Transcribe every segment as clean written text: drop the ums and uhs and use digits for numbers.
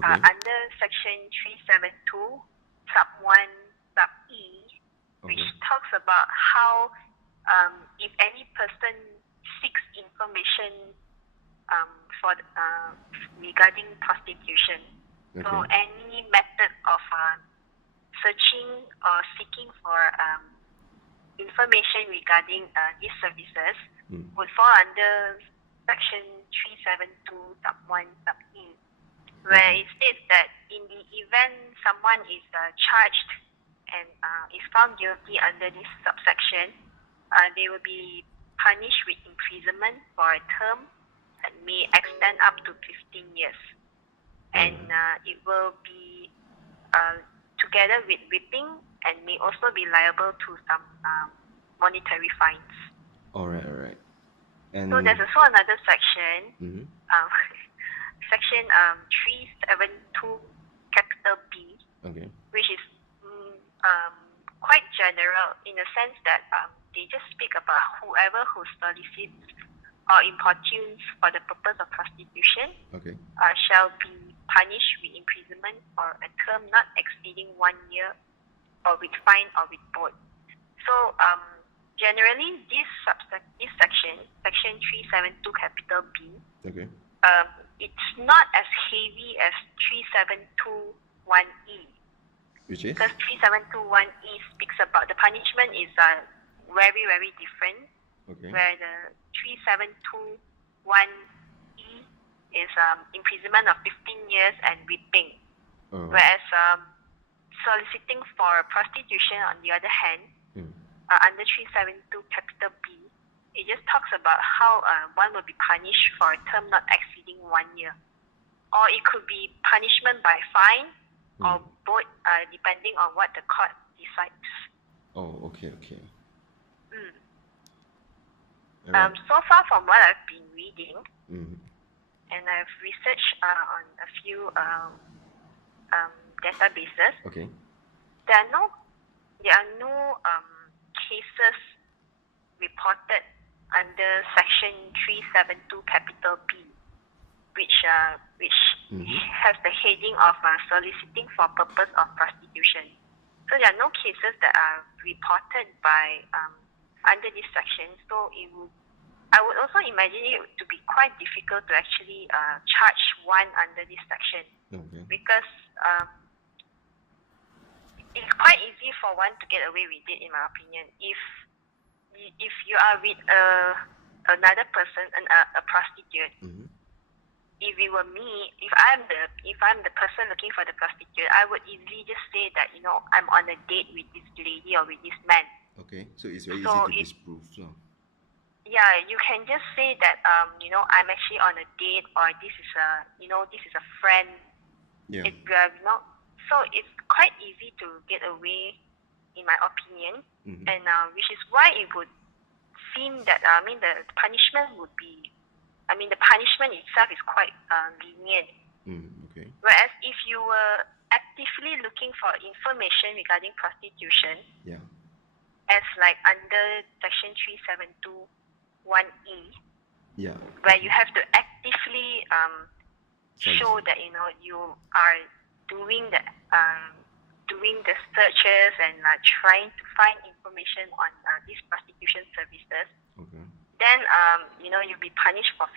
Okay. under Section 372, Sub 1, Sub E, which Okay. talks about how if any person seeks information for regarding prostitution, so Okay. any method of searching or seeking for information regarding these services would fall under Section 372, Sub 1, Sub E, where it states that in the event someone is charged and is found guilty under this subsection, they will be punished with imprisonment for a term that may extend up to 15 years. And it will be together with whipping and may also be liable to some monetary fines. Alright. And So there's also another section, Mhm. Section 372, capital B, Okay. which is quite general in the sense that they just speak about whoever who solicits or importunes for the purpose of prostitution Okay. shall be punished with imprisonment for a term not exceeding 1 year, or with fine or with both. So generally, this section, Section 372, capital B, Okay. it's not as heavy as 3721E. Which is? Because 3721E speaks about the punishment is very, very different. Okay. Where the 3721E is imprisonment of 15 years and whipping. Whereas soliciting for prostitution, on the other hand, under 372, capital B, it just talks about how one will be punished for a term not exceeding 1 year. Or it could be punishment by fine or both, depending on what the court decides. Oh, okay. So far from what I've been reading, Mhm. and I've researched on a few databases, Okay. there are no cases reported under Section 372, capital B, which has the heading of soliciting for purpose of prostitution. So there are no cases that are reported by under this section. So I would also imagine it to be quite difficult to actually charge one under this section. Okay. Because it's quite easy for one to get away with it, in my opinion. If you are with another person, a prostitute, if it were me, if I'm the person looking for the prostitute, I would easily just say that I'm on a date with this lady or with this man. Okay. So it's very So easy to disprove. So. Yeah, you can just say that I'm actually on a date, or this is a friend. Yeah. So it's quite easy to get away, in my opinion, and which is why it would seem that the punishment would be, the punishment itself is quite lenient. Okay. Whereas if you were actively looking for information regarding prostitution, Yeah. as like under Section 372(1)(e), Yeah. where you have to actively show that you are doing the searches and trying to find information on these prostitution services. Okay. Then you'll be punished for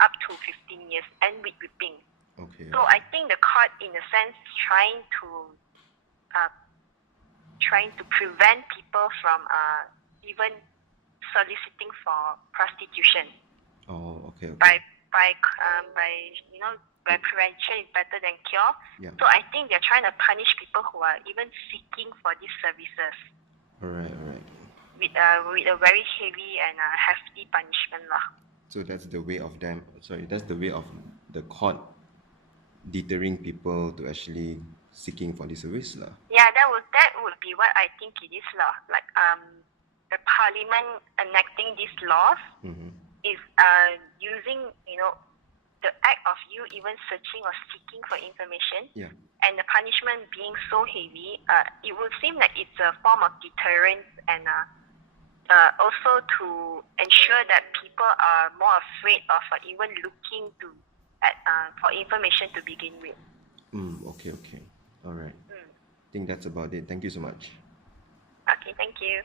up to 15 years and with whipping. Okay. So I think the court, in a sense, trying to prevent people from even soliciting for prostitution. Oh, okay. By prevention is better than cure. Yeah. So I think they're trying to punish people who are even seeking for these services. Alright. With a very heavy and hefty punishment lah. So that's the way of them. Sorry, that's the way of the court deterring people to actually seeking for this service lah. Yeah, that would be what I think it is lah. Like the parliament enacting these laws is using the act of you even searching or seeking for information, and the punishment being so heavy, it would seem like it's a form of deterrence and also to ensure that people are more afraid of even looking to for information to begin with. Okay. All right. I think that's about it. Thank you so much. Okay, thank you.